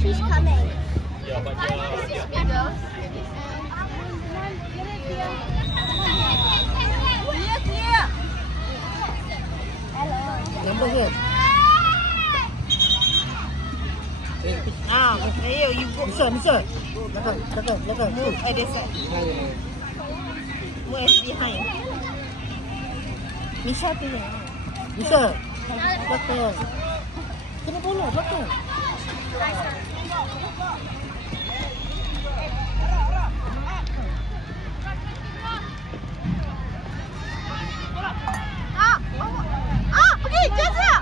She's coming. Nampak ke? Ayo, you go. Bisa. Belakang. Move at the side. Move behind. Misha pilih. Bisa. Belakang. Kena bola, belakang. Pergi, Jazia.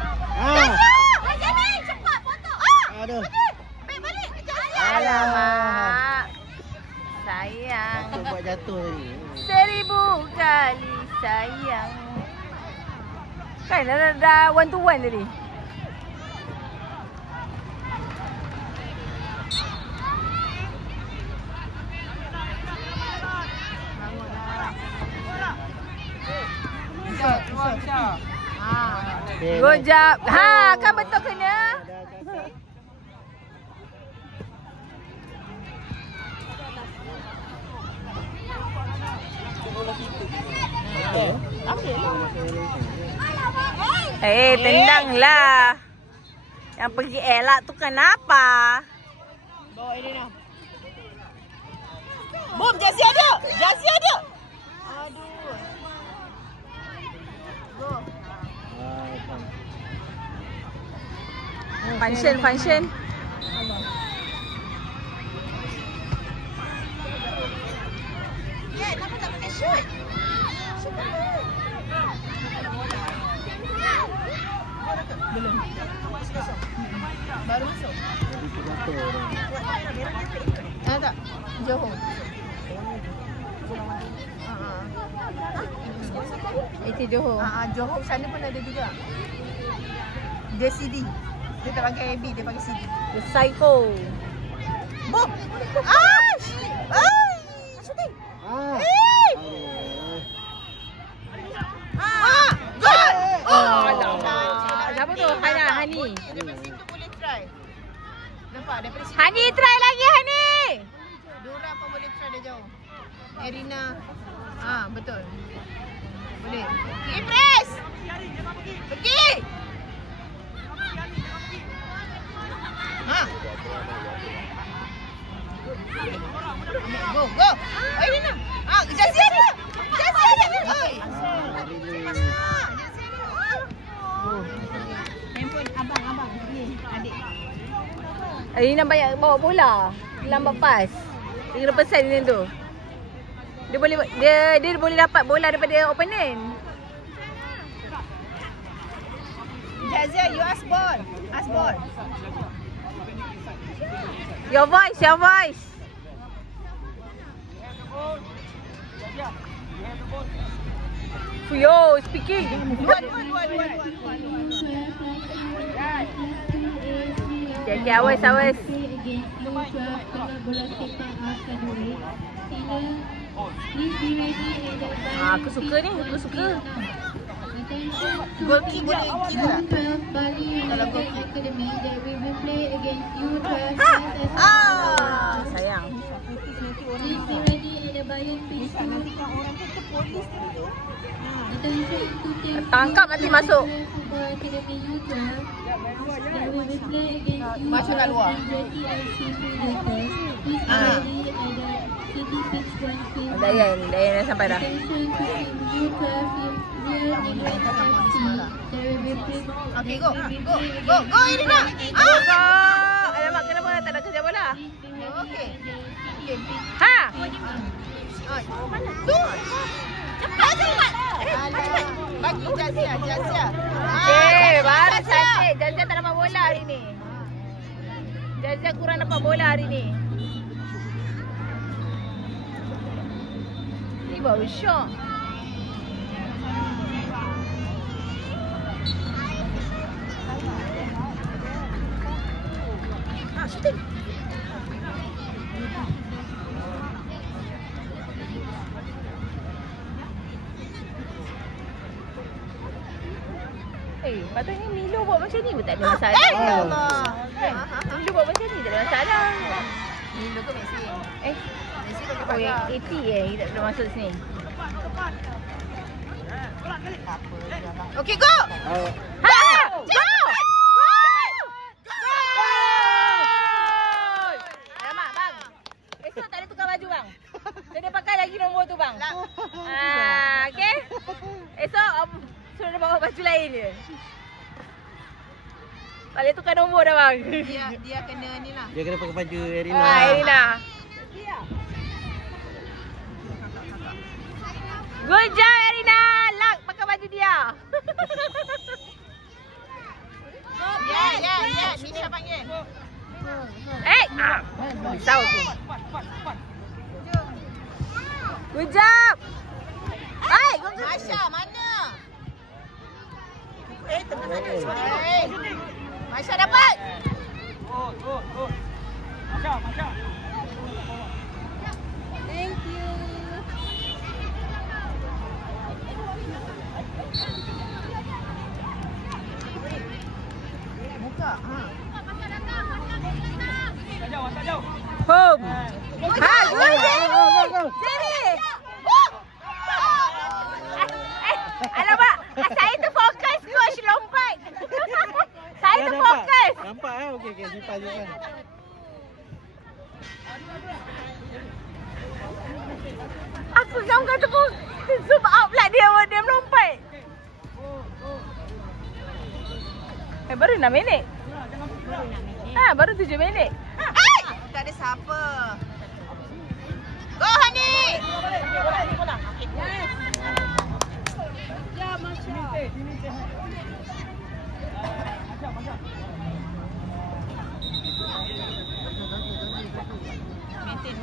Jazia ni, cepat foto. Aduh. Pergi, balik. Jazia. Alamak. Sayang. Buat jatuh tadi. 1000 kali sayang. Kan dah one to one tadi. Good job. Kan betul kena. Tendanglah. Yang pergi elak tu kenapa? Bawa ini nak. Boom, Jazia ada. Aduh. Go. Function. Ya, kenapa tak pakai shoot? Belum. Baru masuk. Tak. Johor. Itu Johor. Johor sana pun ada juga. Dia CD. Dia tak pakai AB, dia pakai CD. The psycho. Boom. Shooting. Gol. Siapa tu? Hani. Daripada situ boleh try. Nampak daripada situ. Hani try lagi Hani. Dora pun boleh try dah jauh. Erina. Betul. Boleh. Pergi press. Pergi. Go. Erina. Jazia ada. Handphone abang ni adik. Erina banyak bawa bola. Lambat pas. 3% ni tu. Dia boleh dapat bola daripada opponent. Jazia, you ask ball. Your voice. Fuyo, speaking. Dua. Okay, awas. Aku suka ni, Goal kick boleh kick tak? Kalau goal kick. Sayang. Tangkap nanti masuk. Masuk kat luar. Dayan dah sampai dah. Okay, go ini nak. Alamak, kenapa tak nak kerja bola? Okay. Tu. Cepat. Bagi Jazia. Baru cantik. Jazia tak dapat bola hari ni. Jazia kurang dapat bola hari ni. Ni baru syok. shooting. Patutnya Milo buat macam ni pun tak ada masalah. Milo buat macam ni tak ada masalah. Milo ke Messi? Messi pakai pagar. Oh, yang 80 tak boleh masuk sini. Okey, go! Ha! Go! Alamak, bang. Esok tak ada tukar baju, bang. Saya pakai lagi nombor tu, bang. Okey? Esok suruh dia bawa baju lain je. Boleh tukar nombor dah, bang. Dia kena ni lah. Dia kena pakai baju Erina. Erina. Good job, Erina. Luck pakai baju dia. Ya. Nisha panggil. Risau tu. Good job. Masya, mana? Tengah sana. Masya dapat. Masya. Thank you. Muka. Home. Go. Jamie. Alamak, saya tu fokus coach lompat. Saya tu fokus. Nampak ah? Okey, simpan. Aku kamu kata pun zoom out pula dia melompat. Baru 6 minit. Baru 7 minit. Tak ada siapa. Go Hani. Maintain.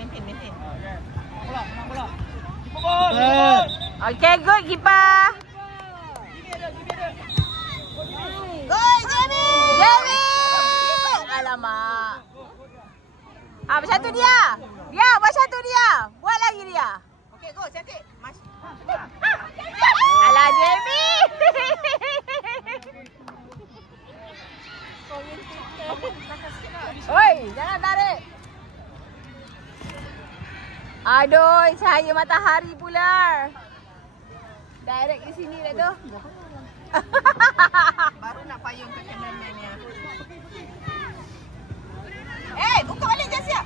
Okay, good keeper. Go Jamie. Alamak. Macam tu dia. Macam tu dia. Buat lagi dia. Okay, go cantik. Alah Jamie. Oi, jangan tarik. Aduh, cahaya matahari pula. Direct ke sini dah tu. Baru nak payung kat cameraman ni. Buka balik Jasia.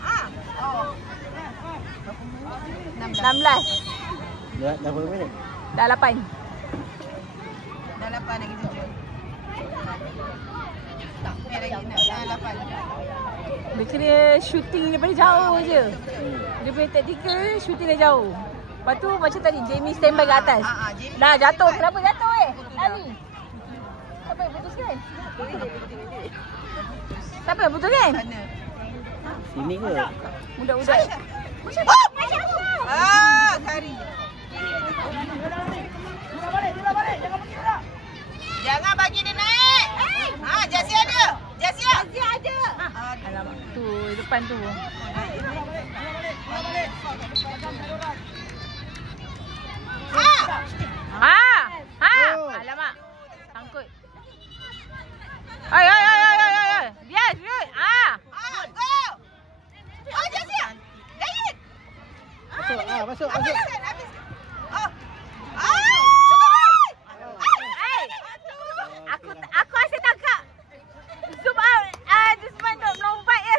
16. Dah berapa minit? Dah 8. Dah 8 lagi 7. Tak, lagi 8. Dia kena shooting daripada jauh je. Dia punya taktikal shooting dah jauh. Lepas tu macam tadi Jamie standby kat atas. Dah jatuh. Kenapa jatuh Ali? Siapa yang putuskan? Siapa yang putuskan? Sini ke? Budak-budak. Kari. Jangan bagi dia naik. Jasia ada. Jasia ada. Alamak. Tu depan tu. Alamak. Sangkut. Ay. Biar. Go. Jasia. David. Masuk. Aku asyik tangkap. Zoom out. Jusman duk melompat je.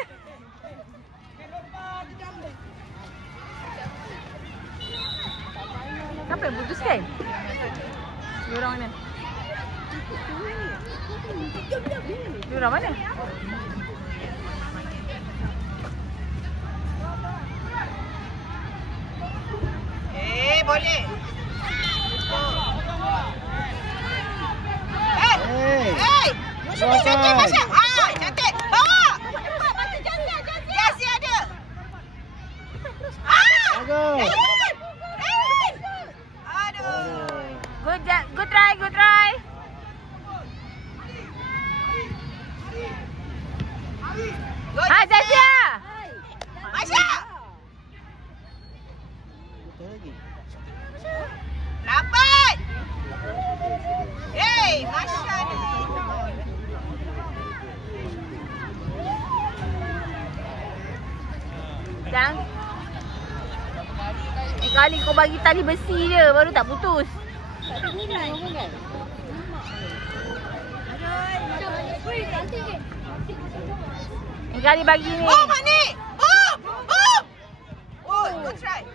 Siapa yang putuskan? Diorang mana? Diorang mana? Boleh. Masya. Cantik. Bawa. Jasia ada. Aduh. Good try. Ha, Jazia. Masya. Betul lagi. Dapat. Hey, Masya ni. Jang. Kali kau bagi tali besi je, baru tak putus. Kali bagi ni. Oh, Manik! Boom! Boom! Oh, good try.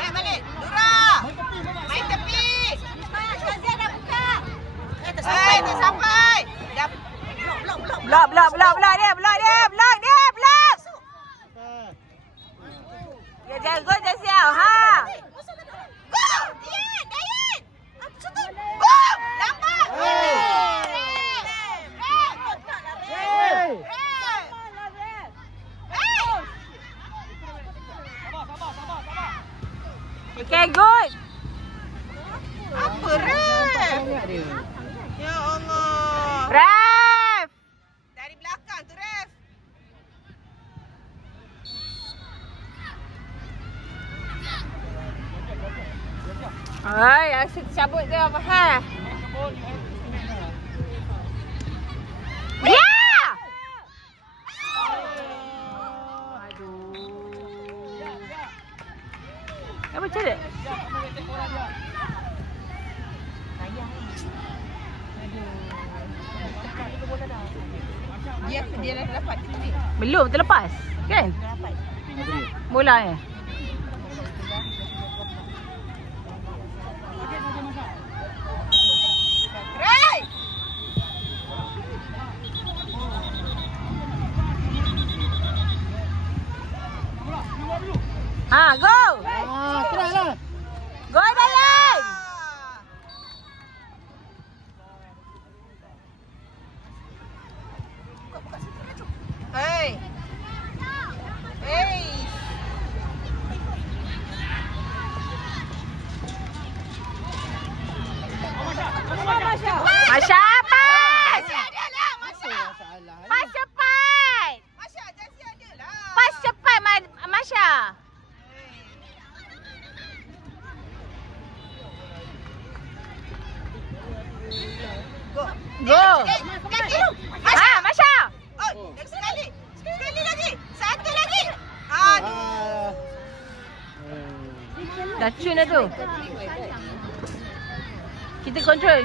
Main balik. Dura! Main tepi! Shazia dah buka. Tak sampai. Blok dia. Ya, jago Shazia. Ha. Go! Dayan! Boom! Dapat! Okay, good. Apa ref? Ya Allah. Ref. Dari belakang tu ref. Ay, asyik cabut je apa ha? Ya! Apa cara? Dia dah dapat. Belum terlepas, kan? Bola ni. Ha, go! Try lah. Go, Dayan! Hey! Hey! Masya apa? Pas cepat! Pas cepat, Masya! Go! Ha, Masya! Oh, sekali lagi! Satu lagi! Aduh! Dah cun dah tu. Kita kontrol.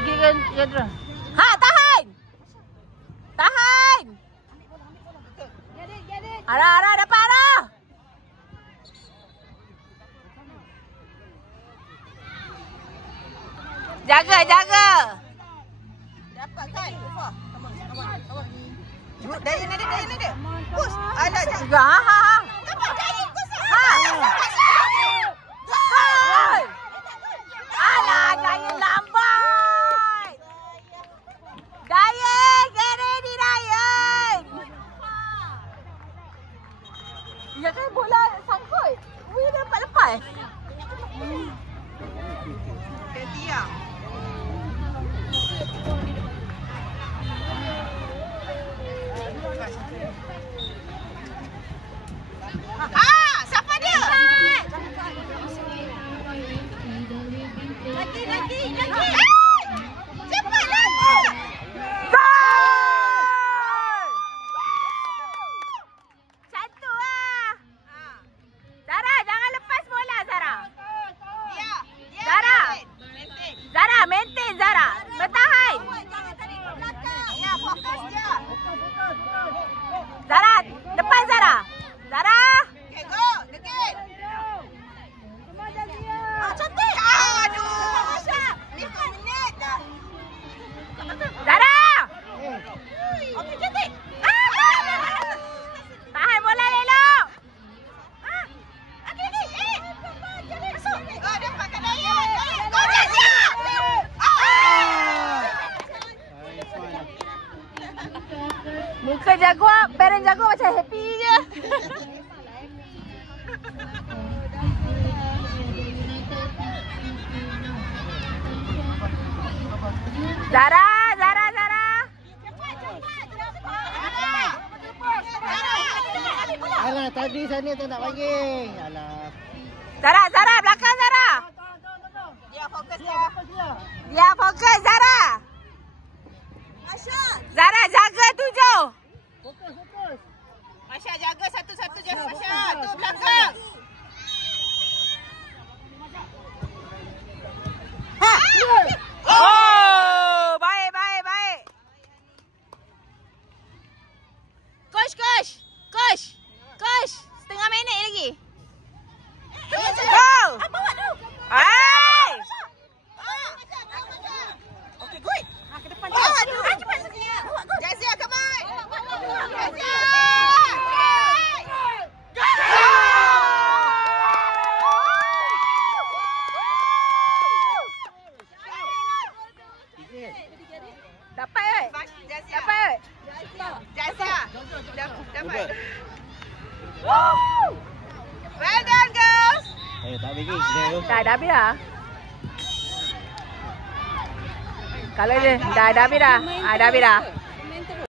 Ha, tahan! Tahan! Arah, dapat arah! Jaga! Dapat kan? Dayan ada. Push. Ada juga. Ha. Dapat Dayan kosong. Ha. Gol. Alah, Dayan lambat. Dayan, get ready Dayan. Ya kan bola sangkut. Wih, dapat lepas. Ketiak. Ah, siapa dia? Lagi. Cepat lagi. Gol! Satu ah. Zara, jangan lepas bola Zara. Zara, maintain Zara. Bertahan. Ya, fokus je. Zara, depan Zara. Zara. Okay, go. Deket. Cantik. Aduh. 5 minit dah. Zara. Okey, cantik. Tahan bola elok. Okey. Masuk. Oh, dapatkan Dayan. Go, Jazia. Muka jaguar, parent jaguar macam happy je. Zara. Alah, tadi sana tu nak bagi. Alah. Zara, belakang Zara. Dia fokus dia. Dia fokus Zara. Asha. Zara jaga 7. Fokus. Asha jaga satu-satu je. Asha, tu belakang. Oh, baik. Coach. Setengah minit lagi. Go. Hai. Okay, good. Ke depan. Cepat sini. Jazia, come on. Jazia. Dapat oi. Dapat. Jazia. Dapat. Well done, girls. Tak bagi. Dah habis dah. Kalau dia dah habis dah. Dah habis dah.